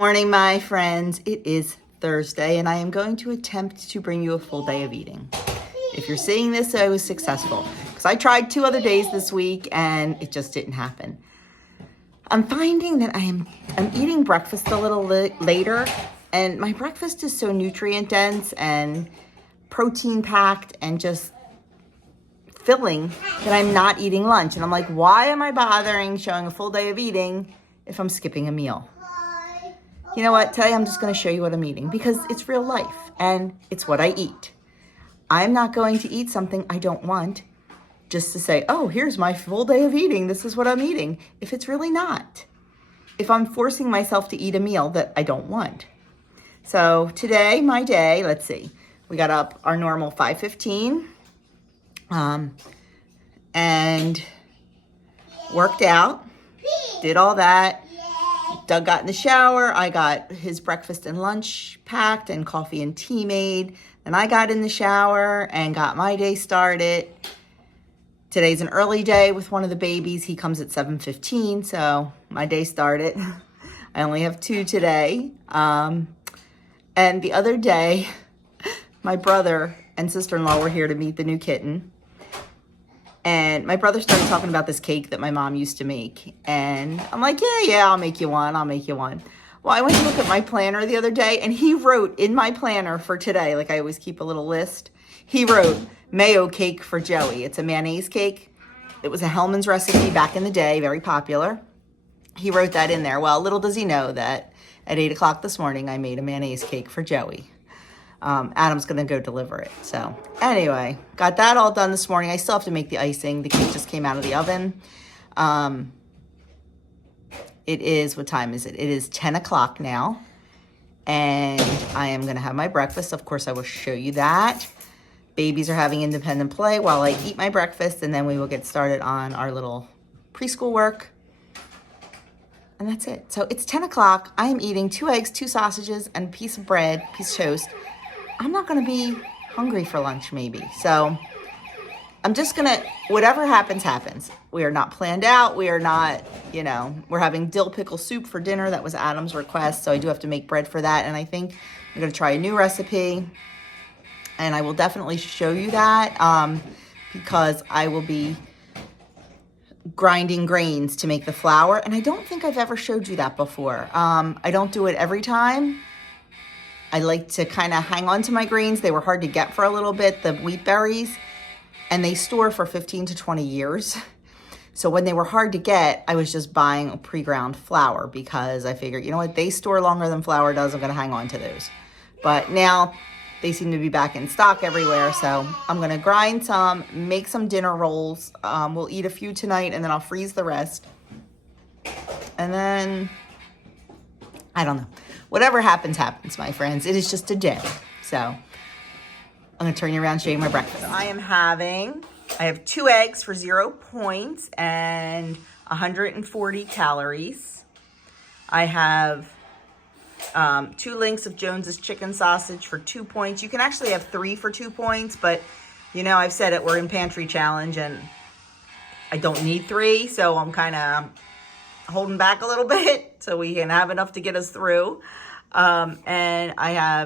Morning, my friends. It is Thursday, and I am going to attempt to bring you a full day of eating. If you're seeing this, I was successful because I tried 2 other days this week and it just didn't happen. I'm finding that I'm eating breakfast a little later, and my breakfast is so nutrient dense and protein packed and just filling that I'm not eating lunch. And I'm like, why am I bothering showing a full day of eating if I'm skipping a meal? You know what? Today I'm just going to show you what I'm eating because it's real life and it's what I eat. I'm not going to eat something I don't want just to say, oh, here's my full day of eating. This is what I'm eating. If it's really not. If I'm forcing myself to eat a meal that I don't want. So today, my day, let's see. We got up our normal 5:15 and worked out, did all that. Doug got in the shower. I got his breakfast and lunch packed and coffee and tea made. Then I got in the shower and got my day started. Today's an early day with one of the babies. He comes at 7:15, so my day started. I only have 2 today. And the other day, my brother and sister-in-law were here to meet the new kitten. And my brother started talking about this cake that my mom used to make. And I'm like, yeah, I'll make you one. Well, I went to look at my planner the other day, and he wrote in my planner for today, like I always keep a little list, he wrote mayo cake for Joey. It's a mayonnaise cake. It was a Hellman's recipe back in the day, very popular. He wrote that in there. Well, little does he know that at 8 o'clock this morning, I made a mayonnaise cake for Joey. Adam's going to go deliver it. So anyway, got that all done this morning. I still have to make the icing. The cake just came out of the oven. It is, what time is it? It is 10 o'clock now. And I am going to have my breakfast. Of course, I will show you that. Babies are having independent play while I eat my breakfast. And then we will get started on our little preschool work. And that's it. So it's 10 o'clock. I am eating 2 eggs, 2 sausages, and a piece of bread, piece of toast. I'm not going to be hungry for lunch maybe. So I'm just going to, whatever happens, happens. We are not planned out. We are not, we're having dill pickle soup for dinner. That was Adam's request. So I do have to make bread for that. And I think I'm going to try a new recipe. And I will definitely show you that because I will be grinding grains to make the flour. And I don't think I've ever showed you that before. I don't do it every time. I like to kind of hang on to my grains. They were hard to get for a little bit, the wheat berries, and they store for 15 to 20 years. So when they were hard to get, I was just buying a pre-ground flour because I figured, you know what, they store longer than flour does. I'm going to hang on to those. But now they seem to be back in stock everywhere. So I'm going to grind some, make some dinner rolls. We'll eat a few tonight and then I'll freeze the rest. And then, I don't know. Whatever happens, happens, my friends. It is just a day. So I'm going to turn you around and show you my breakfast. I have 2 eggs for 0 points and 140 calories. I have 2 links of Jones's chicken sausage for 2 points. You can actually have 3 for 2 points, but I've said it, we're in pantry challenge and I don't need 3. So I'm kind of holding back a little bit so we can have enough to get us through. And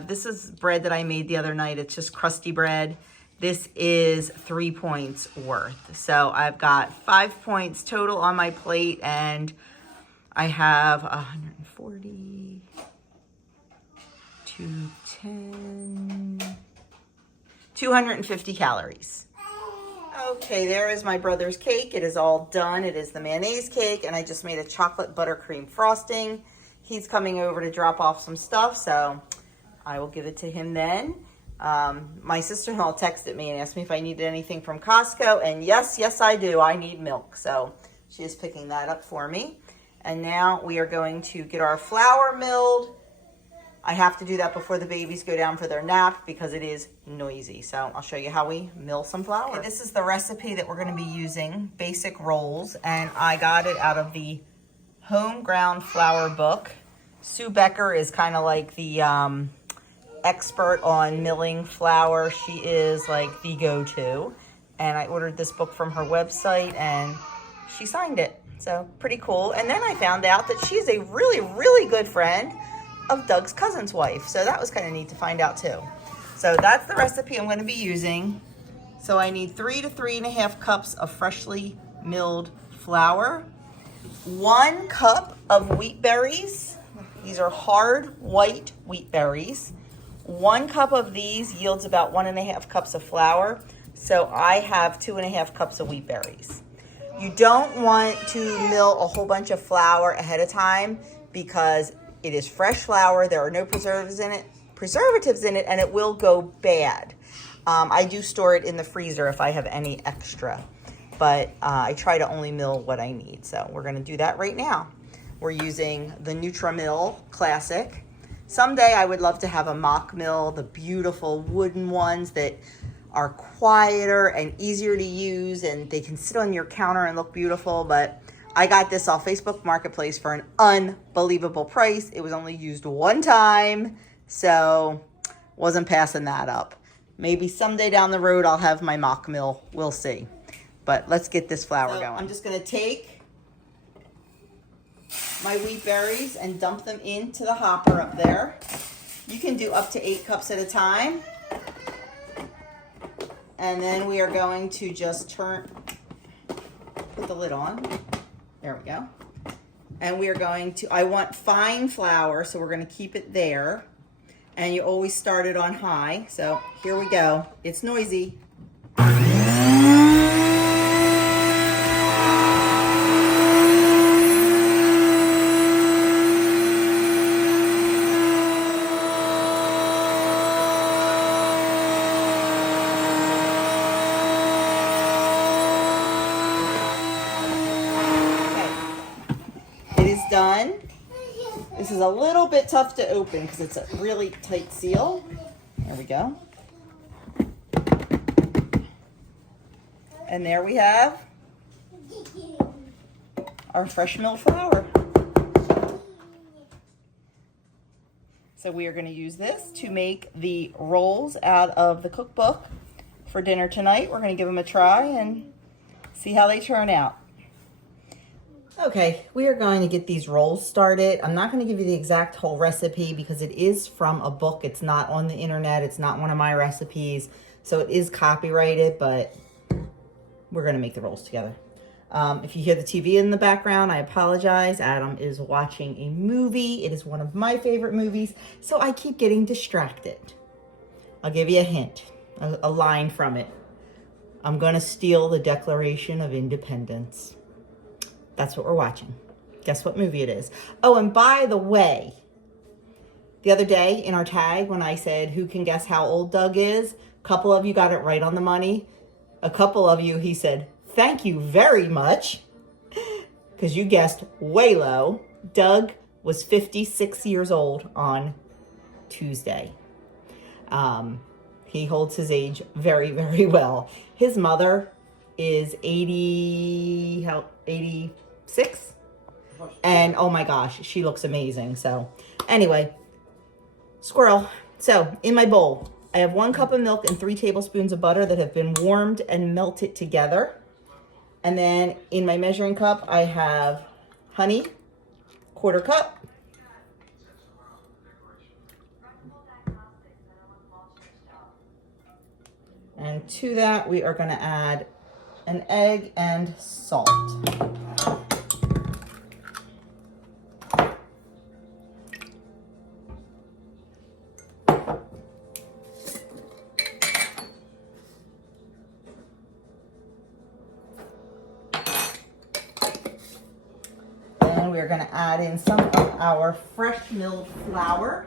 this is bread that I made the other night. It's just crusty bread. This is 3 points worth. So I've got 5 points total on my plate and I have 140, 210, 250 calories. Okay, there is my brother's cake. It is all done. It is the mayonnaise cake, and I just made a chocolate buttercream frosting. He's coming over to drop off some stuff, so I will give it to him then. My sister-in-law texted me and asked me if I needed anything from Costco, and yes, I do. I need milk, so she is picking that up for me. And now we are going to get our flour milled. I have to do that before the babies go down for their nap because it is noisy. So I'll show you how we mill some flour. Okay, this is the recipe that we're going to be using, basic rolls, and I got it out of the Home Ground Flour book. Sue Becker is kind of like the expert on milling flour. She is like the go-to. And I ordered this book from her website and she signed it. So pretty cool. And then I found out that she's a really, really good friend of Doug's cousin's wife. So that was kind of neat to find out too. So that's the recipe I'm going to be using. So I need 3 to 3.5 cups of freshly milled flour, 1 cup of wheat berries. These are hard white wheat berries. 1 cup of these yields about 1.5 cups of flour. So I have 2.5 cups of wheat berries. You don't want to mill a whole bunch of flour ahead of time because it is fresh flour. There are no preservatives in it, and it will go bad. I do store it in the freezer if I have any extra, but I try to only mill what I need. So we're going to do that right now. We're using the NutriMill Classic. Someday I would love to have a mock mill, the beautiful wooden ones that are quieter and easier to use, and they can sit on your counter and look beautiful. But I got this off Facebook Marketplace for an unbelievable price. It was only used 1 time, so wasn't passing that up. Maybe someday down the road I'll have my mock mill. We'll see. But let's get this flour going. I'm just going to take my wheat berries and dump them into the hopper up there. You can do up to 8 cups at a time. And then we are going to just put the lid on. There we go. And we are going to, I want fine flour, so we're going to keep it there. And you always start it on high. So here we go. It's noisy. Done. This is a little bit tough to open because it's a really tight seal. There we go. And there we have our fresh milled flour. So we are going to use this to make the rolls out of the cookbook for dinner tonight. We're going to give them a try and see how they turn out. Okay, we are going to get these rolls started. I'm not going to give you the exact whole recipe because it is from a book. It's not on the internet. It's not one of my recipes. So it is copyrighted, but we're going to make the rolls together. If you hear the TV in the background, I apologize. Adam is watching a movie. It is one of my favorite movies, so I keep getting distracted. I'll give you a hint, a line from it. I'm going to steal the Declaration of Independence. That's what we're watching. Guess what movie it is? Oh, and by the way, the other day in our tag, when I said, who can guess how old Doug is? A couple of you got it right on the money. A couple of you, he said, thank you very much, because you guessed way low. Doug was 56 years old on Tuesday. He holds his age very, very well. His mother is 86, and oh my gosh, she looks amazing. So anyway, squirrel. So in my bowl, I have 1 cup of milk and 3 tablespoons of butter that have been warmed and melted together. And then in my measuring cup, I have honey, 1/4 cup. And to that, we are going to add an egg and salt. And we are going to add in some of our fresh milled flour.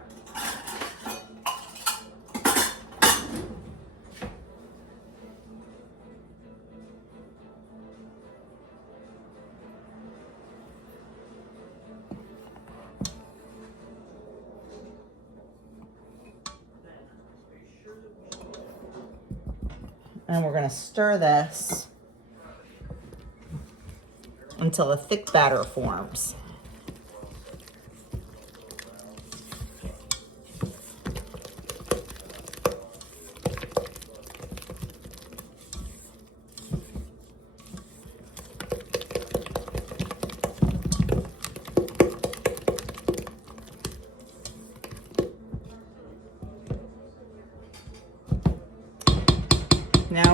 And we're going to stir this until a thick batter forms.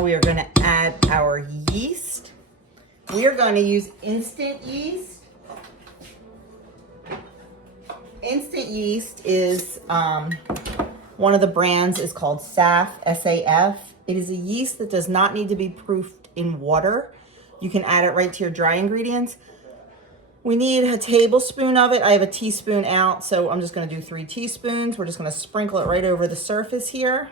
now we are going to add our yeast. We are going to use instant yeast. Instant yeast is one of the brands is called SAF, S-A-F. It is a yeast that does not need to be proofed in water. You can add it right to your dry ingredients. We need a tablespoon of it. I have a teaspoon out, so I'm just going to do 3 teaspoons. We're just going to sprinkle it right over the surface here.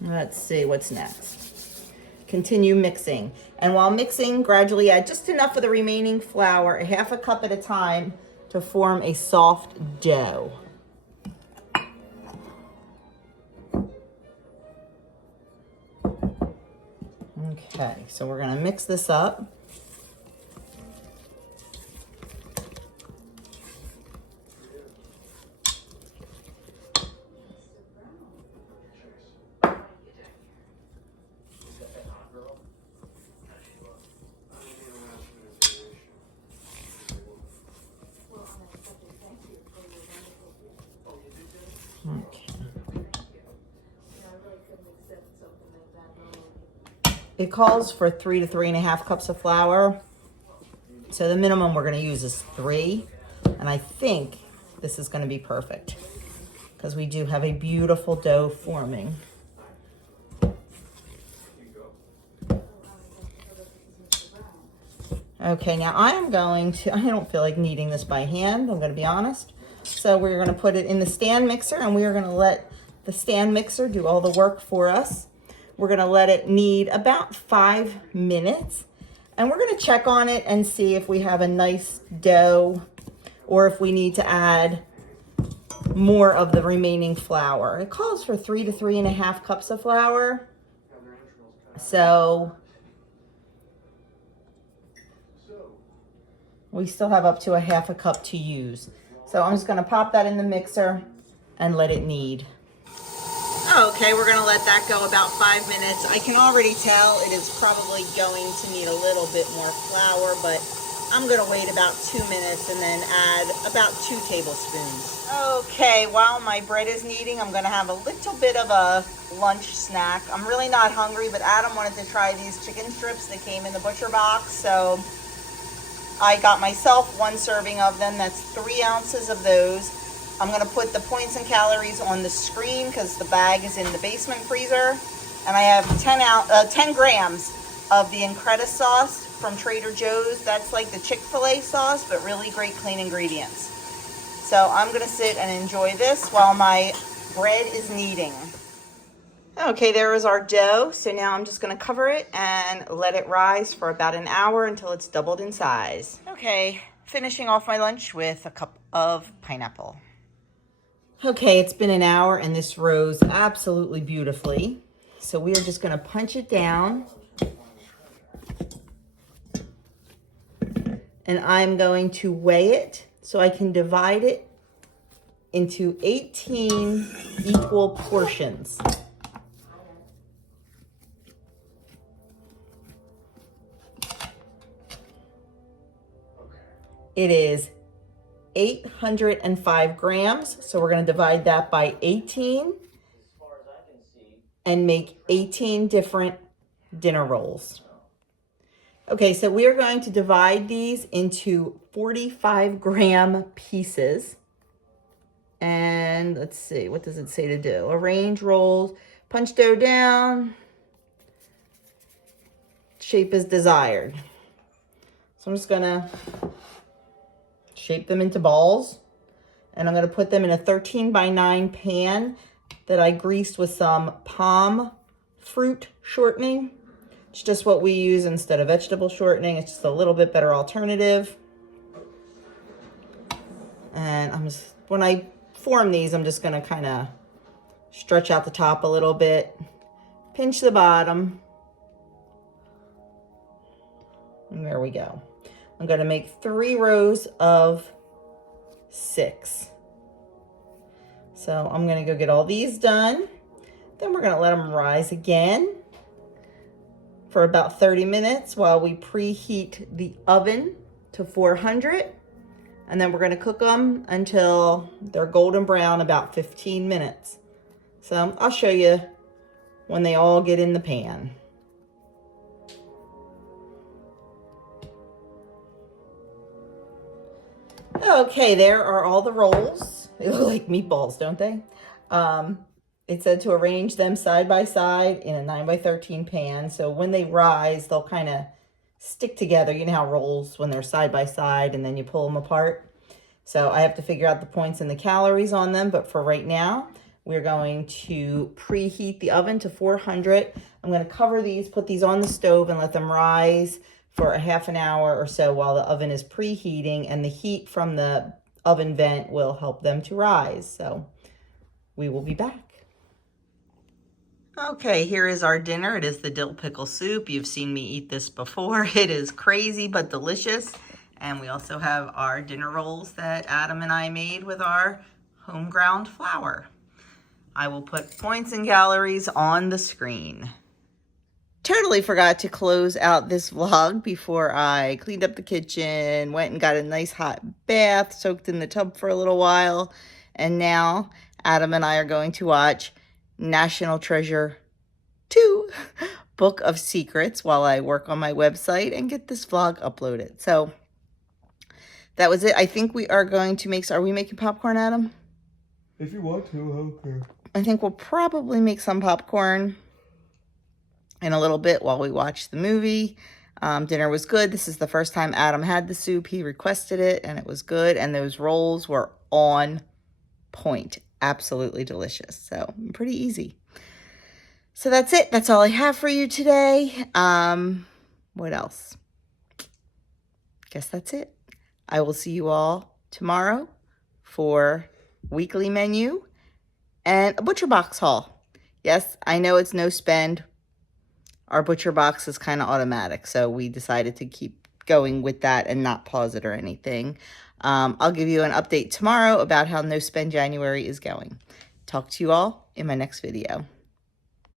Let's see what's next. Continue mixing. And while mixing, gradually add just enough of the remaining flour, a half a cup at a time, to form a soft dough. Okay, so we're going to mix this up. It calls for 3 to 3.5 cups of flour. So the minimum we're going to use is 3. And I think this is going to be perfect because we do have a beautiful dough forming. Okay, now I don't feel like kneading this by hand, I'm going to be honest. So we're going to put it in the stand mixer, and we are going to let the stand mixer do all the work for us. We're going to let it knead about 5 minutes, and we're going to check on it and see if we have a nice dough or if we need to add more of the remaining flour. It calls for 3 to 3.5 cups of flour. So we still have up to a half a cup to use. So I'm just going to pop that in the mixer and let it knead. Okay, we're going to let that go about 5 minutes. I can already tell it is probably going to need a little bit more flour, but I'm going to wait about 2 minutes and then add about 2 tablespoons. Okay, while my bread is kneading, I'm going to have a little bit of a lunch snack. I'm really not hungry, but Adam wanted to try these chicken strips that came in the butcher box, so I got myself 1 serving of them. That's 3 ounces of those. I'm going to put the points and calories on the screen because the bag is in the basement freezer. And I have 10 grams of the Incredible sauce from Trader Joe's. That's like the Chick-fil-A sauce, but really great clean ingredients. So I'm going to sit and enjoy this while my bread is kneading. Okay, there is our dough. So now I'm just going to cover it and let it rise for about an hour until it's doubled in size. Okay, finishing off my lunch with a cup of pineapple. Okay, it's been an hour and this rose absolutely beautifully. So we are just going to punch it down. And I'm going to weigh it so I can divide it into 18 equal portions. It is 805 grams, so we're going to divide that by 18 and make 18 different dinner rolls. Okay, so we are going to divide these into 45-gram pieces. And let's see, what does it say to do? Arrange rolls, punch dough down, shape as desired. So I'm just going to shape them into balls, and I'm going to put them in a 13x9 pan that I greased with some palm fruit shortening. It's just what we use instead of vegetable shortening. It's just a little bit better alternative. And when I form these, I'm just going to kind of stretch out the top a little bit, pinch the bottom, and there we go. I'm going to make 3 rows of 6. So I'm going to go get all these done. Then we're going to let them rise again for about 30 minutes while we preheat the oven to 400. And then we're gonna cook them until they're golden brown, about 15 minutes. So I'll show you when they all get in the pan. Okay, there are all the rolls. They look like meatballs, don't they? It said to arrange them side by side in a 9x13 pan. So when they rise, they'll kind of stick together. You know how rolls, when they're side by side and then you pull them apart. So I have to figure out the points and the calories on them. But for right now, we're going to preheat the oven to 400. I'm going to cover these, put these on the stove and let them rise for a half an hour or so while the oven is preheating, and the heat from the oven vent will help them to rise. So we will be back. Okay, here is our dinner. It is the dill pickle soup. You've seen me eat this before. It is crazy but delicious. And we also have our dinner rolls that Adam and I made with our home ground flour. I will put points and calories on the screen. Totally forgot to close out this vlog before I cleaned up the kitchen, went and got a nice hot bath, soaked in the tub for a little while, and now Adam and I are going to watch National Treasure 2, Book of Secrets, while I work on my website and get this vlog uploaded. So that was it. I think we are going to make, are we making popcorn, Adam? If you want to, okay. I think we'll probably make some popcorn in a little bit while we watch the movie. Dinner was good. This is the first time Adam had the soup. He requested it and it was good. And those rolls were on point. Absolutely delicious. So pretty easy. So that's it. That's all I have for you today. What else? Guess that's it. I will see you all tomorrow for weekly menu and a butcher box haul. Yes, I know it's no spend. Our butcher box is kind of automatic, so we decided to keep going with that and not pause it or anything. I'll give you an update tomorrow about how No Spend January is going. Talk to you all in my next video.